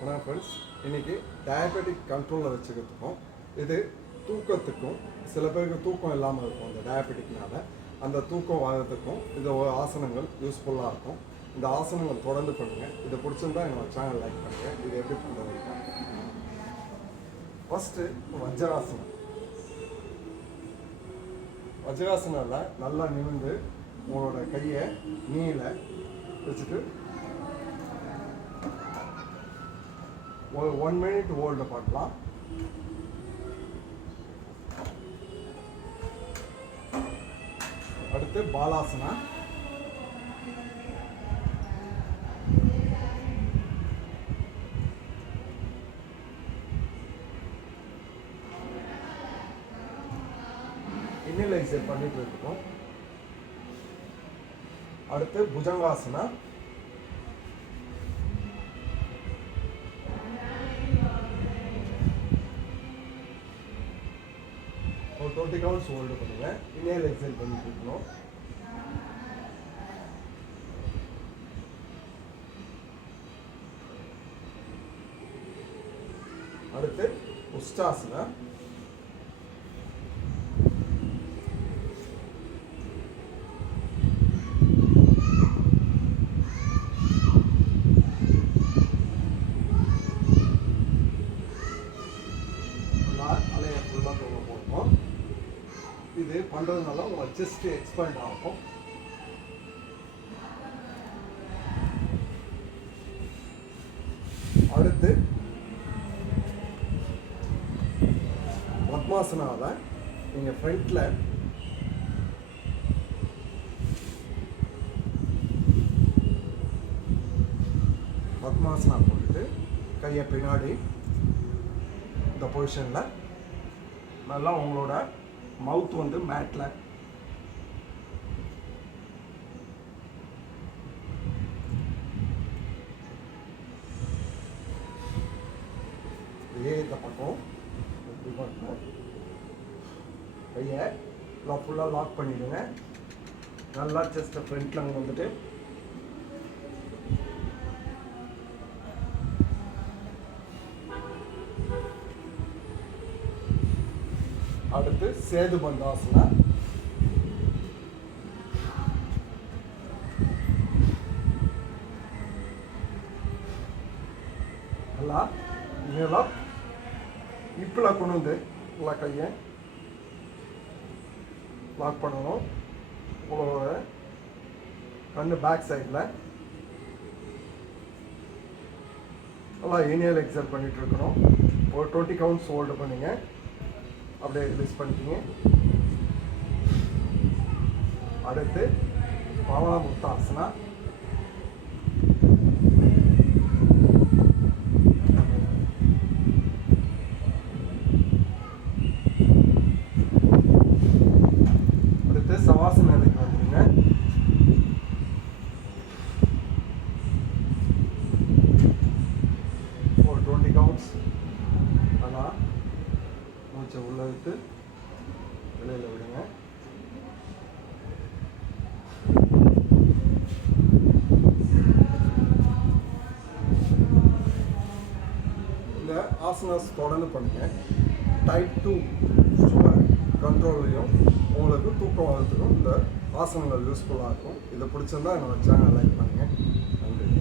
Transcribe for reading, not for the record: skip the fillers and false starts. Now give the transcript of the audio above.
ஆனால் ஃப்ரெண்ட்ஸ் இன்றைக்கி டயபெட்டிக் கண்ட்ரோலில் வச்சுக்கிறதுக்கும் இது தூக்கத்துக்கும் சில பேருக்கு தூக்கம் இல்லாமல் இருக்கும் இந்த டயபெட்டிக்னால அந்த தூக்கம் வர்றதுக்கும் இந்த ஆசனங்கள் யூஸ்ஃபுல்லாக இருக்கும். இந்த ஆசனங்கள் தொடர்ந்து பண்ணுங்கள். இதை பிடிச்சிருந்தா என்னோடய சேனல் லைக் பண்ணுங்கள். இது எப்படி பண்ணுறது? ஃபஸ்ட்டு வஜ்ராசனம். வஜ்ராசனில் நல்லா நிமிர்ந்து உங்களோட கையை நீல வச்சுட்டு ஒரு 1 மினிட் ஹோல்டு பண்ணலாம். அடுத்து பாலாசனா. இன்னில் எக்ஸைட் பண்ணிட்டு இருக்கோம். அடுத்து புஜங்காசனா. ஒரு 20 கவுண்ட்ஸ் ஹோல்டு பண்ணுங்க. இன்னேல் எக்ஸைட் பண்ணிட்டு இருக்கணும். அடுத்து உஷ்டாசனா. அலைய ஃபுல்லாக தூங்க போடுவோம். இது பண்ணுறதுனால உங்கள் செஸ்ட் எக்ஸ்பேண்ட் ஆகும். அடுத்து பத்மாசனாவில் நீங்கள் ஃப்ரண்ட்டில் பத்மாசனா போட்டுட்டு கையை பின்னாடி இந்த பொசிஷனில் நல்லா உங்களோட மவுத் வந்து மேட்டில் இந்த பக்கம் இப்படி பண்ணணும். கையை ஃபுல்லாக லாக் பண்ணிவிடுங்க. நல்லா செஸ்ட்டை ஃப்ரண்ட்டில் அங்கே வந்துட்டு அடுத்து சேது பந்தாசனா. நல்லா நீளம் இப்பில் கொண்டு வந்து நல்லா கையை லாக் பண்ணணும். உங்களோட கண்ணு பேக் சைடில் நல்லா இனியல் எக்ஸைட் பண்ணிகிட்டு இருக்கணும். ஒரு 20 கவுண்ட்ஸ் ஹோல்டு பண்ணிங்க. அப்படியே ரிலீஸ் பண்ணிக்கிங்க. அடுத்து பாவனாமுக்தாசனா. அடுத்து சவாசன நிலைக்கு வந்துடுங்க. ஒரு 20 கவுண்ட்ஸ் நல்லா மூச்சை உள்ள விட்டு வெளியில் விடுங்க. இந்த ஆசனாஸ் தொடர்ந்து பண்ணுங்க. டைப் 2 சுகர் கண்ட்ரோல்லையும் உங்களுக்கு தூக்கம் வரதுக்கும் இந்த ஆசனங்கள் யூஸ்ஃபுல்லாக இருக்கும். இதை பிடிச்சிருந்தா என்னோட சேனல் லைக் பண்ணுங்கள்.